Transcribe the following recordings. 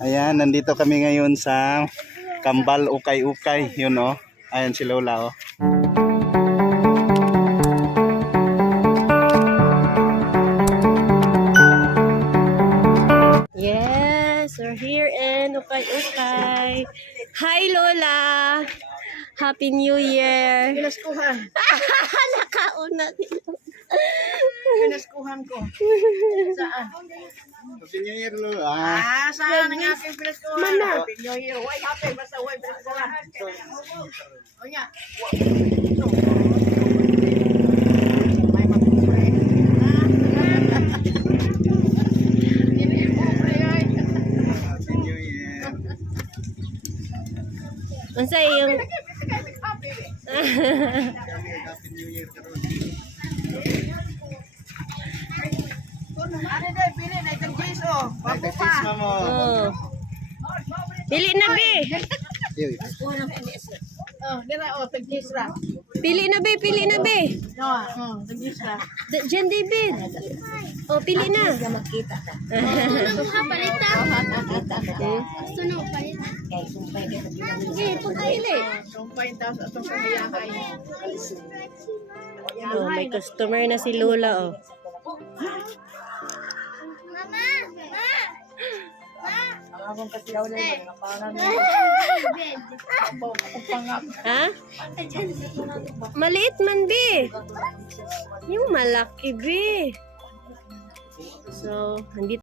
Ayan, nandito kami ngayon sa Kambal Ukay-Ukay. Yun oh. Ayan si Lola oh. Yes, we're here in Ukay-Ukay. Hi Lola! Happy New Year! Pinaskuhan. Nakauna din. Pinaskuhan ko. Saan? Happy New Year Lola. Saan ang aking pinaskuhan? Mana? Happy New Year. Huwag happy, basta huwag pinaskuhan. O nga. May magpupre. Happy New Year. Ang sa yung... Happy New Year karon. Ano daw, pili na itong jeans o. Bago pa. Mamo. Oh. Pili na be! Dira o, itong jeans ra. Pili na be! Pili na be! No, itong jeans ra. Diyan David! Oh, pili na! Okay, pagpili. Sumpay tapos atong kahayahay. Oh, may customer na si Lola oh. Ha? Maliit man be. Yung malaki be. So, hindi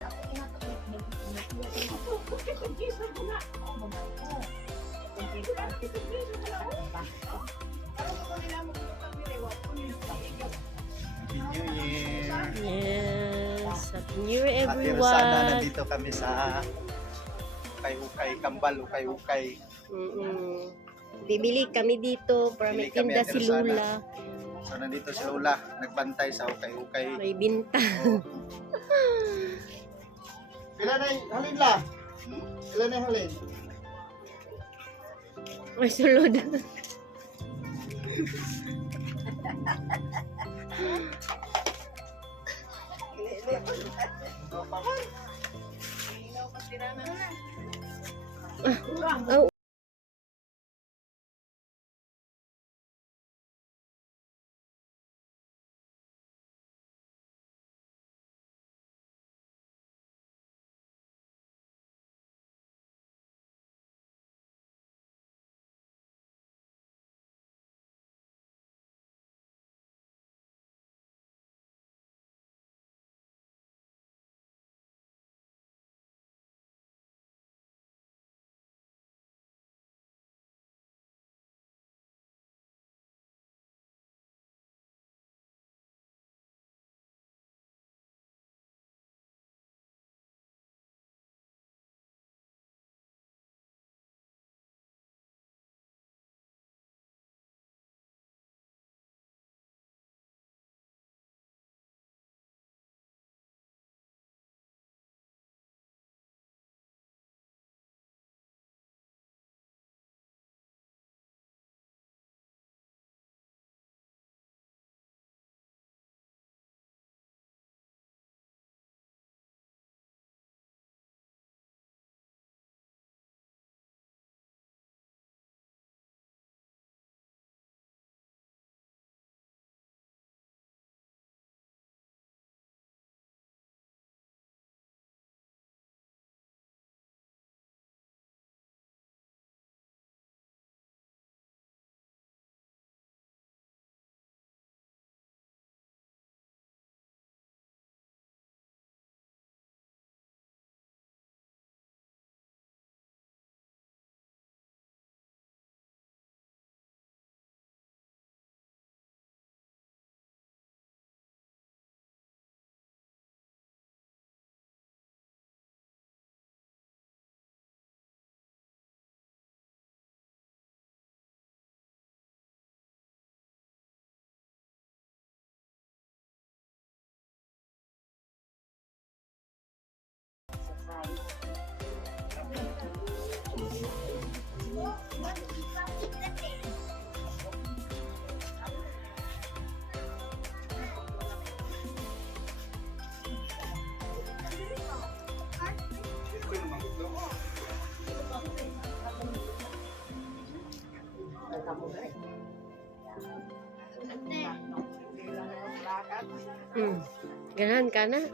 Happy New Year. Yes. Happy New Year, Ate Rosana, everyone. nandito kami sa Ukay-Ukay, Kambal Ukay-Ukay. Bibili kami dito para may Bibili kami, tinda Ate si Rosana. Lola. So nandito si Lola, nagbantay sa Ukay-Ukay. May binta. Ilan na halin la? Ilan na halin? May sulod. Oh, Ganahan ka na.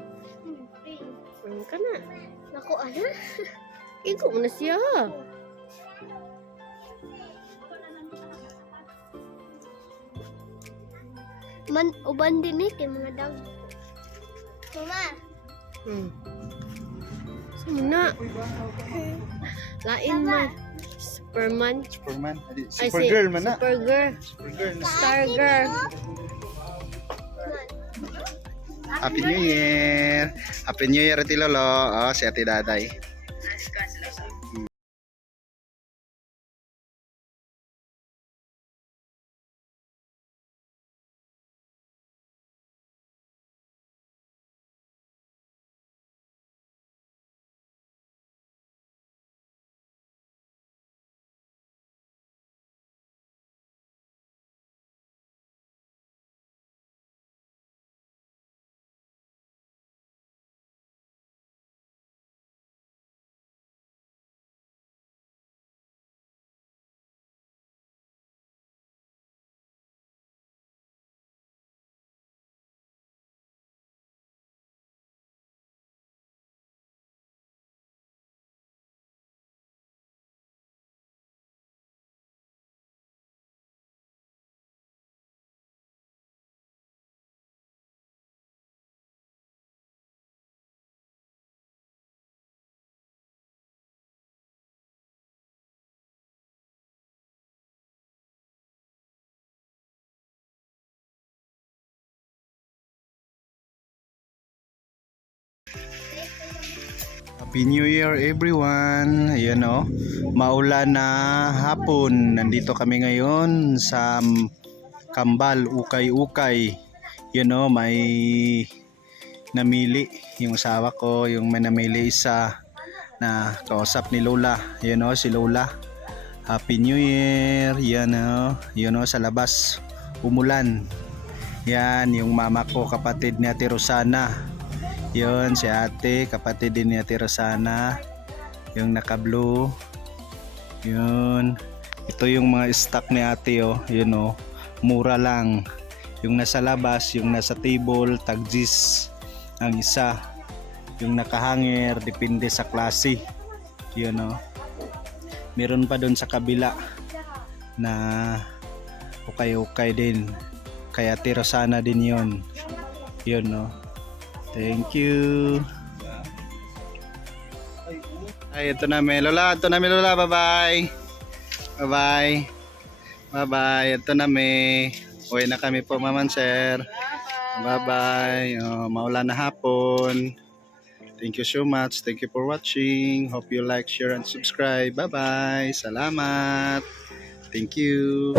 Ka na. Ako, ano? Ikaw mo na siya. Uban din eh, kay mga dog. Mama. Sino na? Lain man. Superman. Superman. Ay, Supergirl man na. Supergirl. Supergirl na. Stargirl. Happy New Year. Happy New Year, Ate Lolo. Oh, si Ate Daday. Happy New Year everyone. Ayan o, maulan na hapon. Nandito kami ngayon sa Kambal, Ukay-Ukay. Yun o, may namili yung asawa ko, yung may namili isa na kausap ni Lola. Yun o, si Lola. Happy New Year. Yan o, yun o, sa labas umulan. Yan, yung mama ko, kapatid ni Ate Rosana. Yun, si ate, kapatid din ni Ate Rosana. Yung naka-blue. Yun. Ito yung mga stock ni ate, oh. Yun, oh. Mura lang. Yung nasa labas, yung nasa table, tagjis ang isa. Yung nakahanger, depende sa klase. Yun, oh. Meron pa doon sa kabila na ukay-ukay din. Kaya Ate Rosana din yun. Yun, oh. Thank you. Ay, ito na may Lola. Ito na may Lola. Bye-bye. Bye-bye. Bye-bye. Ito na may. Uwi na kami po, Maman Sir. Bye-bye. Oh, maulan na hapon. Thank you so much. Thank you for watching. Hope you like, share, and subscribe. Bye-bye. Salamat. Thank you.